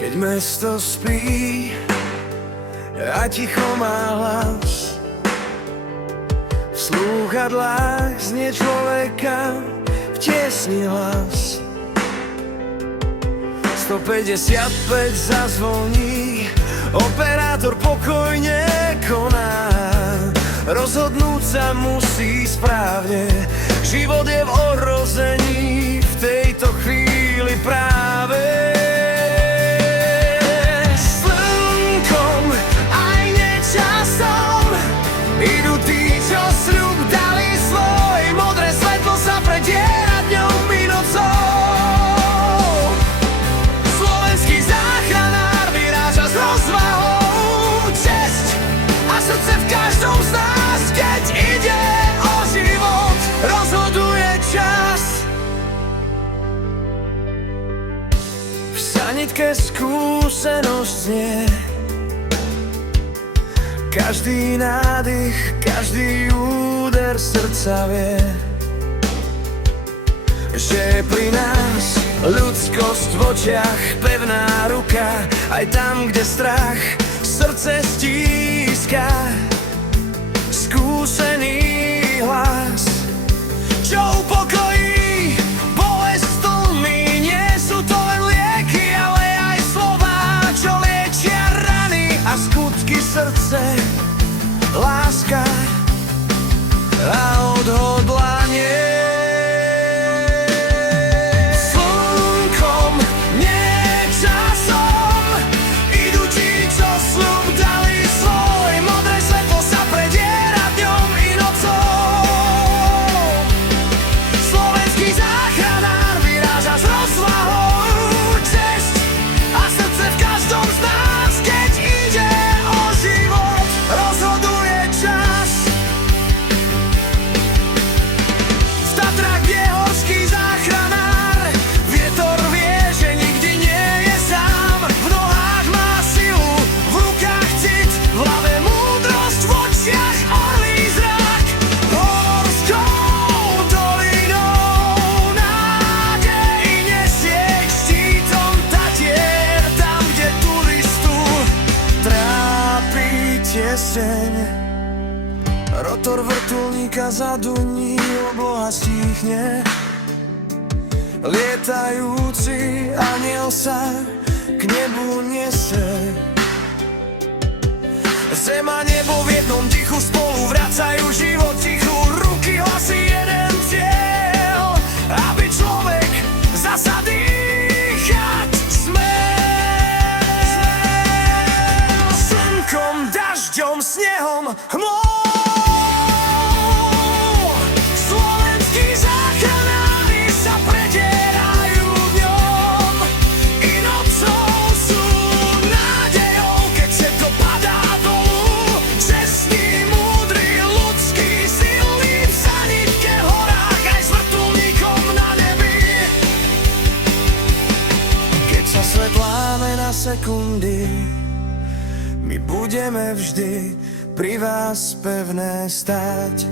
Keď mesto spí a ticho má hlas, v slúchadlách znie človeka v tiesni hlas. 155 zazvoní, operátor pokojne koná. Rozhodnúť sa musí správne, život je v ohrození v tejto chvíli práve. Slnkom aj nečasom idú tí, čo sľub dali svoj. Modré svetlo sa prediera dňom i nocou. Slovenský záchranár vyráža s rozvahou. Česť a srdce v každom z nás, keď ide o život, rozhoduje čas. V sanitke skúsenosť znie, každý nádych, každý úder srdca vie, že pri nás ľudskosť v očiach, pevná ruka, aj tam, kde strach srdce stíska. Skúsený hlas, čo upokojí bolesť tlmi. Nie sú to len lieky, ale aj slová, čo liečia rany a skutky srdce, láska a odhodlanie. Slnkom, nie časom idú tí, čo sľub dali svoj. Modré svetlo sa prediera dňom i nocou. Slovenský záchranár vyráža s rozvahou. Česť a srdce v každom z nás, keď ide o život, rozhoduje čas. V Tatrách je horský záchranár, vietor vie, že nikdy nie je sám. V nohách má silu, v rukách cit, v hlave múdrosť, v očiach orlí zrak. Horskou dolinou nádej nesie štítom Tatier, tam, kde turistu trápi tieseň. Rotor vrtuľníka zaduní, obloha stíchne. Lietajúci aniel sa k nebu nese. Zem a nebo v jednom dychu spolu vracajú život tichu. Ruky, hlasy, jeden cieľ, aby človek zasa dýchať smel. Slnkom, dažďom, snehom, hmlou. Slovenskí záchranári sa predierajú dňom i nocou. Sú nádejou, keď všetko padá dolu. Čestný, múdry, ľudský, silný, v sanitke, v horách, aj s vrtuľníkom na nebi. Keď sa svet láme na sekundy, my budeme vždy pri vás pevné stáť.